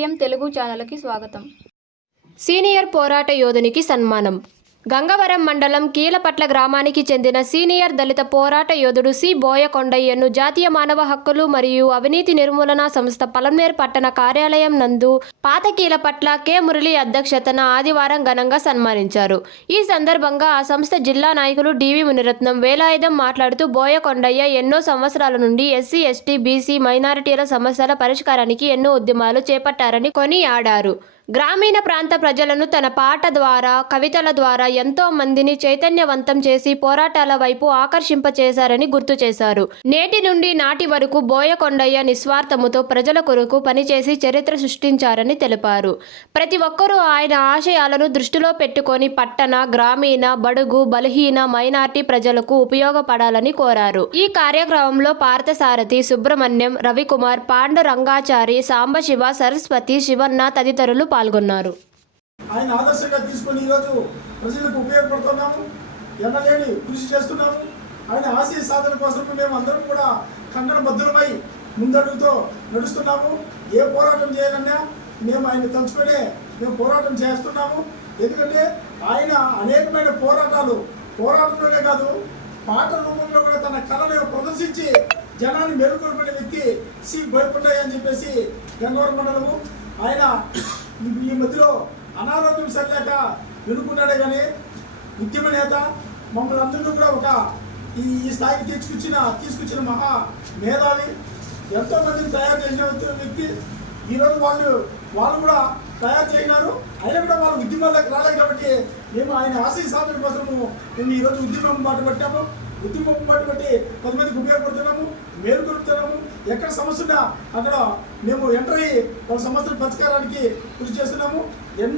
GVM Telugu ఛానల్కి స్వాగతం. Senior పోరాట యోధునికి సన్మానం. గంగవరం మండలం కీలపట్ల గ్రామానికి చెందిన సీనియర్ దళిత పోరాట యోధుడు సి. బోయకొండయ్యను జాతీయ మానవ హక్కులు మరియు అవినీతి నిర్మూలన సంస్థ పలమనేర్ పట్టణ కార్యాలయం నందు పాత కీలపట్ల కె. మురళి అధ్యక్షతన ఆదివారం ఘనంగా సన్మానించారు. ఈ సందర్భంగా ఆ సంస్థ జిల్లా నాయకులు డివి మునిరత్నం వేలాయుధం మాట్లాడుతూ బోయకొండయ్య ఎన్నో సంవత్సరాల నుండి ఎస్సీ ఎస్టీ బీసీ మైనారిటీల సమస్యల పరిష్కారానికి ఎన్నో ఉద్యమాలు చేపట్టారని కొనియాడారు. గ్రామీణ ప్రాంత ప్రజలను తన పాట ద్వారా కవితల ద్వారా ఎంతో మందిని చైతన్యవంతం చేసి పోరాటాల వైపు ఆకర్షింపచేశారని గుర్తు చేశారు. నేటి నుండి నాటి వరకు బోయకొండయ్య నిస్వార్థముతో ప్రజల కొరకు పనిచేసి చరిత్ర సృష్టించారని తెలిపారు. ప్రతి ఒక్కరూ ఆయన ఆశయాలను దృష్టిలో పెట్టుకొని పట్టణ గ్రామీణ బడుగు బలహీన మైనార్టీ ప్రజలకు ఉపయోగపడాలని కోరారు. ఈ కార్యక్రమంలో పార్థసారథి సుబ్రహ్మణ్యం రవికుమార్ పాండురంగాచారి సాంబశివ సరస్వతి శివన్న తదితరులు పాల్గొన్నారు. పాల్గొన్నారు. ఆయన ఆదర్శంగా తీసుకొని ఈరోజు ప్రజలకు ఉపయోగపడుతున్నాము ఎన్నలేని కృషి చేస్తున్నాము. ఆయన ఆశయ సాధన కోసం మేము అందరం కూడా కంకణ బద్దులమై ముందడుగుతో నడుస్తున్నాము. ఏ పోరాటం చేయాలన్నా మేము ఆయన తలుచుకునే మేము పోరాటం చేస్తున్నాము. ఎందుకంటే ఆయన అనేకమైన పోరాటాలు పోరాటంలోనే కాదు పాట రూపంలో కూడా తన కళను ప్రదర్శించి జనాన్ని మేలుకొల్పిన వ్యక్తి సి బోయకుండయ్య అని చెప్పేసి గంగవరం మండలము. ఆయన ఈ- మధ్యలో అనారోగ్యం సరిలేక వెనుకున్నాడే కానీ ఉద్యమ నేత మమ్మల్ని అందరినీ కూడా ఒక ఈ ఈ స్థాయికి తీసుకొచ్చిన తీసుకొచ్చిన మహా మేధావి ఎంతో మందిని తయారు చేసిన వ్యక్తి- ఈరోజు వాళ్ళు వాళ్ళు కూడా తయారు చేసినారు. అయినా కూడా వాళ్ళు ఉద్యమాలకు రాలేదు కాబట్టి మేము ఆయన ఆశయ సాధన కోసము మేము ఈరోజు ఉద్యమం బాట పట్టాము. ఉద్యమం బాట కొంతమందికి ఉపయోగపడుతున్నాము మేలు కొలుపుతున్నాము. ఎక్కడ సమస్య ఉన్నా అక్కడ మేము ఎంటర్ అయ్యి వాళ్ళ సమస్యల పరిష్కారానికి కృషి చేస్తున్నాము. ఎన్